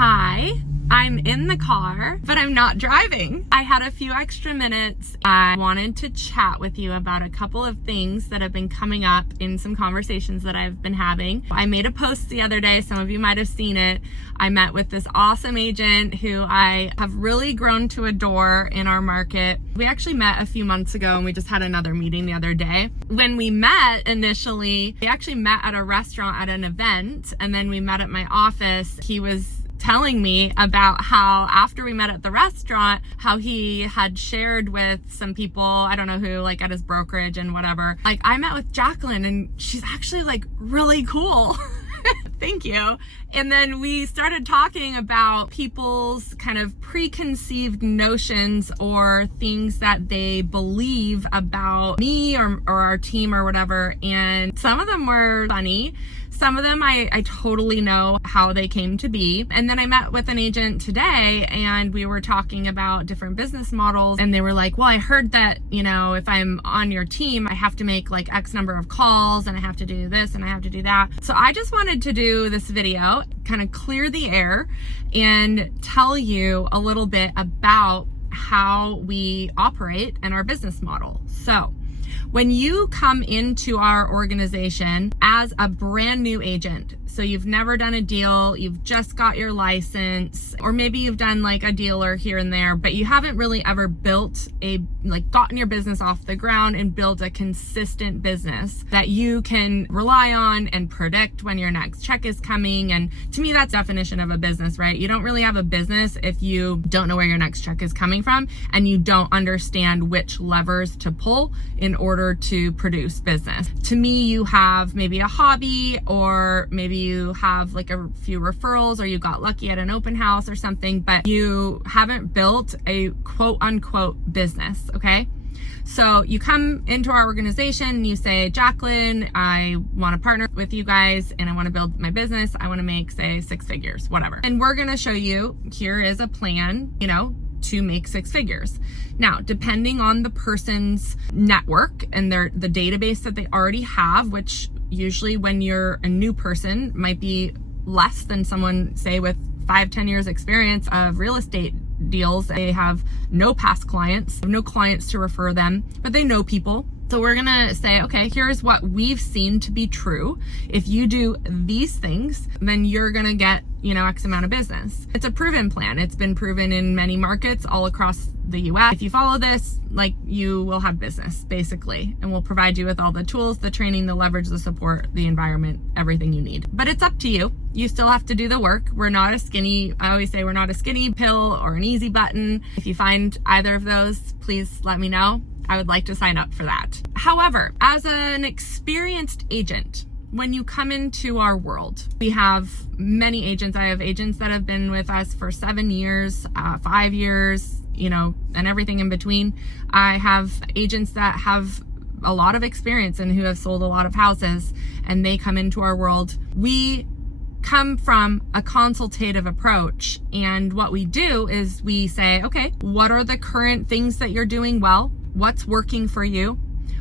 Hi, I'm in the car, but I'm not driving. I had a few extra minutes. I wanted to chat with you about a couple of things that have been coming up in some conversations that I've been having. I made a post the other day. Some of you might have seen it. I met with this awesome agent who I have really grown to adore in our market. We actually met a few months ago and we just had another meeting the other day. When we met initially, we actually met at a restaurant at an event, and then we met at my office. He was telling me about how after we met at the restaurant, how he had shared with some people, I don't know who, like at his brokerage and whatever, like, I met with Jacqueline and she's actually like really cool. Thank you. And then we started talking about people's kind of preconceived notions or things that they believe about me or our team or whatever. And some of them were funny. Some of them I totally know how they came to be. And then I met with an agent today and we were talking about different business models, and they were like, well, I heard that, you know, if I'm on your team, I have to make like X number of calls and I have to do this and I have to do that. So I just wanted to do this video, kind of clear the air and tell you a little bit about how we operate and our business model. So when you come into our organization as a brand new agent, so you've never done a deal, you've just got your license, or maybe you've done like a deal or here and there, but you haven't really ever built gotten your business off the ground and built a consistent business that you can rely on and predict when your next check is coming. And to me, that's the definition of a business, right? You don't really have a business if you don't know where your next check is coming from and you don't understand which levers to pull in order to produce business. To me, you have maybe a hobby, or maybe you have like a few referrals, or you got lucky at an open house or something, but you haven't built a quote unquote business, okay? So you come into our organization and you say, Jacqueline, I want to partner with you guys and I want to build my business. I want to make, say, 6 figures, whatever. And we're going to show you, here is a plan, you know, to make 6 figures. Now, depending on the person's network and the database that they already have, which usually when you're a new person might be less than someone, say, with 5-10 years experience of real estate deals. They have no past clients, no clients to refer them, but they know people. So we're gonna say, okay, here's what we've seen to be true. If you do these things, then you're gonna get, you know, X amount of business. It's a proven plan. It's been proven in many markets all across the US. If you follow this, like, you will have business basically, and we'll provide you with all the tools, the training, the leverage, the support, the environment, everything you need. But it's up to you. You still have to do the work. We're not a skinny, I always say we're not a skinny pill or an easy button. If you find either of those, please let me know. I would like to sign up for that. However, as an experienced agent, when you come into our world, we have many agents. I have agents that have been with us for 7 years, 5 years, you know, and everything in between. I have agents that have a lot of experience and who have sold a lot of houses, and they come into our world. We come from a consultative approach, and what we do is we say, okay, what are the current things that you're doing well? What's working for you?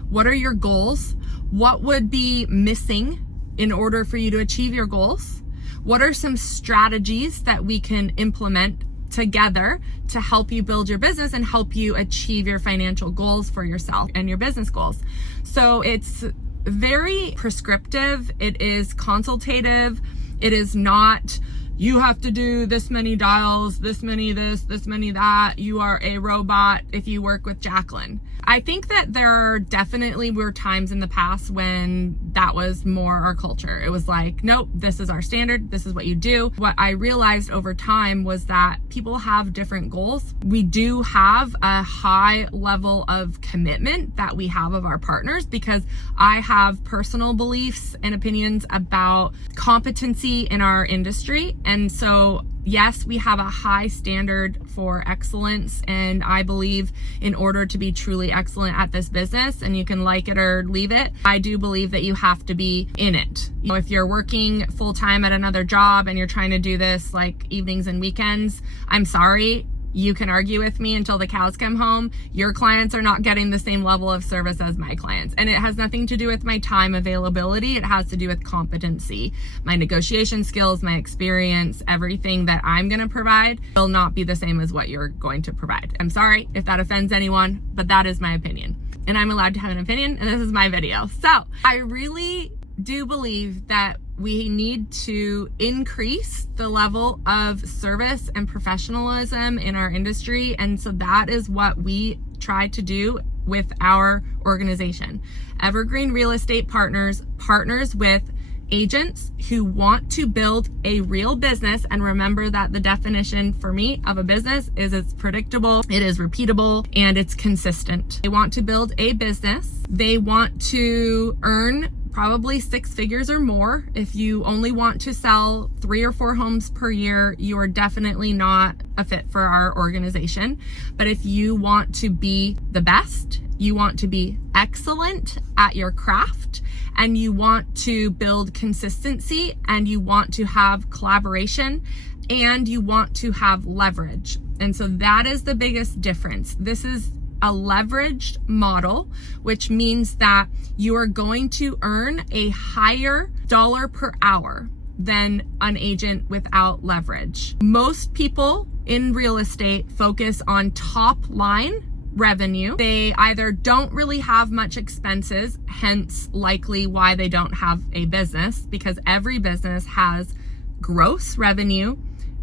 What are your goals? What would be missing in order for you to achieve your goals? What are some strategies that we can implement together to help you build your business and help you achieve your financial goals for yourself and your business goals? So it's very prescriptive. It is consultative. It is not, you have to do this many dials, this many this many that. You are a robot if you work with Jacqueline. I think that there definitely were times in the past when that was more our culture. It was like, nope, this is our standard. This is what you do. What I realized over time was that people have different goals. We do have a high level of commitment that we have of our partners, because I have personal beliefs and opinions about competency in our industry. And so yes, we have a high standard for excellence, and I believe in order to be truly excellent at this business, and you can like it or leave it, I do believe that you have to be in it. You know, if you're working full-time at another job and you're trying to do this like evenings and weekends, I'm sorry, You can argue with me until the cows come home. Your clients are not getting the same level of service as my clients. And it has nothing to do with my time availability. It has to do with competency. My negotiation skills, my experience, everything that I'm going to provide will not be the same as what you're going to provide. I'm sorry if that offends anyone, but that is my opinion. And I'm allowed to have an opinion, and this is my video. So I really do believe that we need to increase the level of service and professionalism in our industry. And so that is what we try to do with our organization. Evergreen Real Estate Partners partners with agents who want to build a real business. And remember that the definition for me of a business is it's predictable, it is repeatable, and it's consistent. They want to build a business. They want to earn probably 6 figures or more. If you only want to sell 3 or 4 homes per year, you are definitely not a fit for our organization. But if you want to be the best, you want to be excellent at your craft, and you want to build consistency, and you want to have collaboration, and you want to have leverage. And so that is the biggest difference. This is a leveraged model, which means that you are going to earn a higher dollar per hour than an agent without leverage. Most people in real estate focus on top line revenue. They either don't really have much expenses, hence likely why they don't have a business, because every business has gross revenue,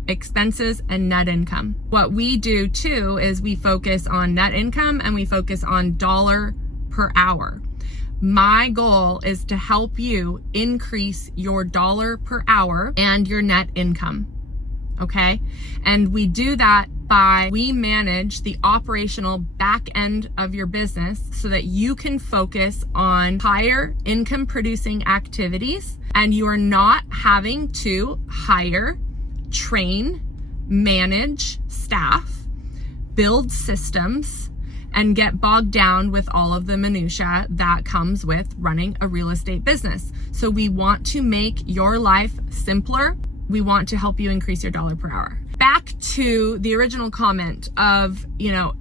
expenses, and net income. What we do too is we focus on net income and we focus on dollar per hour. My goal is to help you increase your dollar per hour and your net income. Okay? And we do that by we manage the operational back end of your business so that you can focus on higher income producing activities, and you are not having to hire, train, manage staff, build systems, and get bogged down with all of the minutia that comes with running a real estate business. So we want to make your life simpler. We want to help you increase your dollar per hour. Back to the original comment of,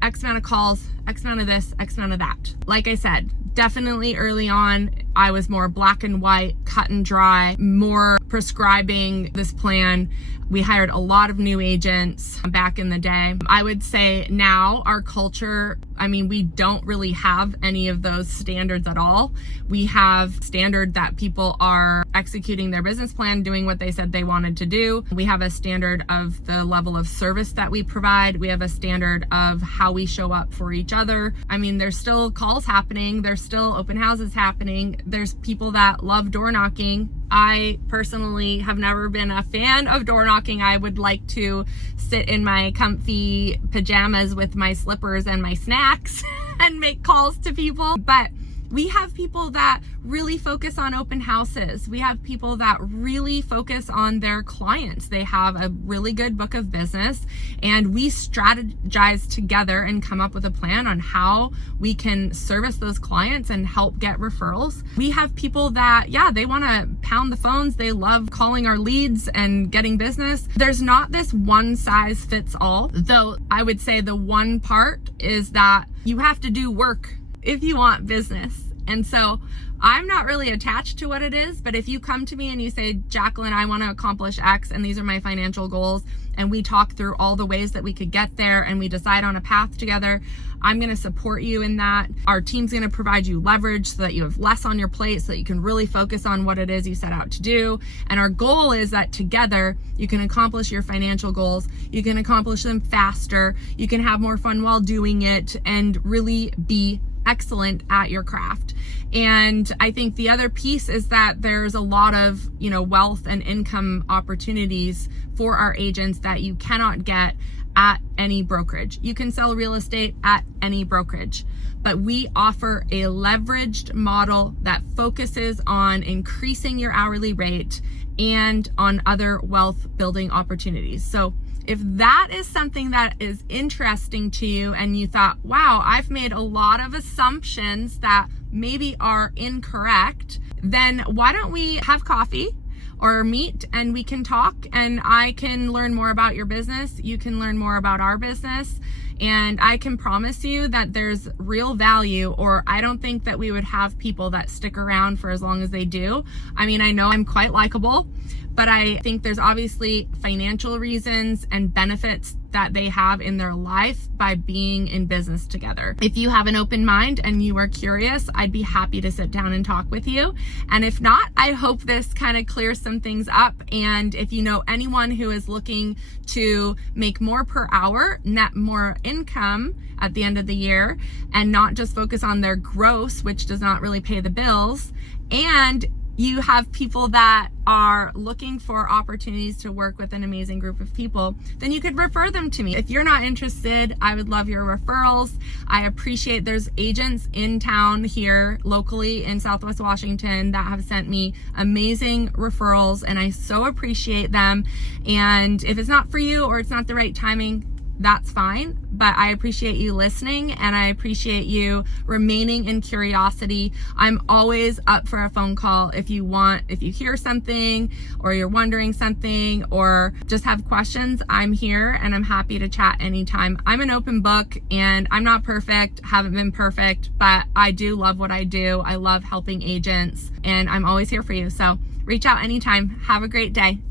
X amount of calls, X amount of this, X amount of that. Like I said, definitely early on, I was more black and white, cut and dry, more prescribing this plan. We hired a lot of new agents back in the day. I would say now our culture, we don't really have any of those standards at all. We have standard that people are executing their business plan, doing what they said they wanted to do. We have a standard of the level of service that we provide. We have a standard of how we show up for each other. There's still calls happening. There's still open houses happening. There's people that love door knocking. I personally have never been a fan of door knocking. I would like to sit in my comfy pajamas with my slippers and my snacks and make calls to people. But we have people that really focus on open houses. We have people that really focus on their clients. They have a really good book of business, and we strategize together and come up with a plan on how we can service those clients and help get referrals. We have people that, they want to pound the phones. They love calling our leads and getting business. There's not this one size fits all, though I would say the one part is that you have to do work if you want business. And so I'm not really attached to what it is, but if you come to me and you say, Jacqueline, I want to accomplish X and these are my financial goals, and we talk through all the ways that we could get there and we decide on a path together, I'm going to support you in that. Our team's going to provide you leverage so that you have less on your plate, so that you can really focus on what it is you set out to do. And our goal is that together you can accomplish your financial goals, you can accomplish them faster, you can have more fun while doing it, and really be excellent at your craft. And I think the other piece is that there's a lot of, wealth and income opportunities for our agents that you cannot get at any brokerage. You can sell real estate at any brokerage, but we offer a leveraged model that focuses on increasing your hourly rate and on other wealth building opportunities. So if that is something that is interesting to you and you thought, wow, I've made a lot of assumptions that maybe are incorrect, then why don't we have coffee? or meet and we can talk and I can learn more about your business. You can learn more about our business. And I can promise you that there's real value, or I don't think that we would have people that stick around for as long as they do. I mean, I know I'm quite likable, but I think there's obviously financial reasons and benefits that they have in their life by being in business together. If you have an open mind and you are curious, I'd be happy to sit down and talk with you. And if not, I hope this kind of clears some things up. And if you know anyone who is looking to make more per hour, net more income at the end of the year, and not just focus on their gross, which does not really pay the bills, and you have people that are looking for opportunities to work with an amazing group of people, then you could refer them to me. If you're not interested, I would love your referrals. I appreciate there's agents in town here locally in Southwest Washington that have sent me amazing referrals, and I so appreciate them. And if it's not for you or it's not the right timing, that's fine, but I appreciate you listening and I appreciate you remaining in curiosity. I'm always up for a phone call if you hear something or you're wondering something or just have questions. I'm here and I'm happy to chat anytime. I'm an open book and I'm not perfect, haven't been perfect, but I do love what I do. I love helping agents and I'm always here for you. So reach out anytime. Have a great day.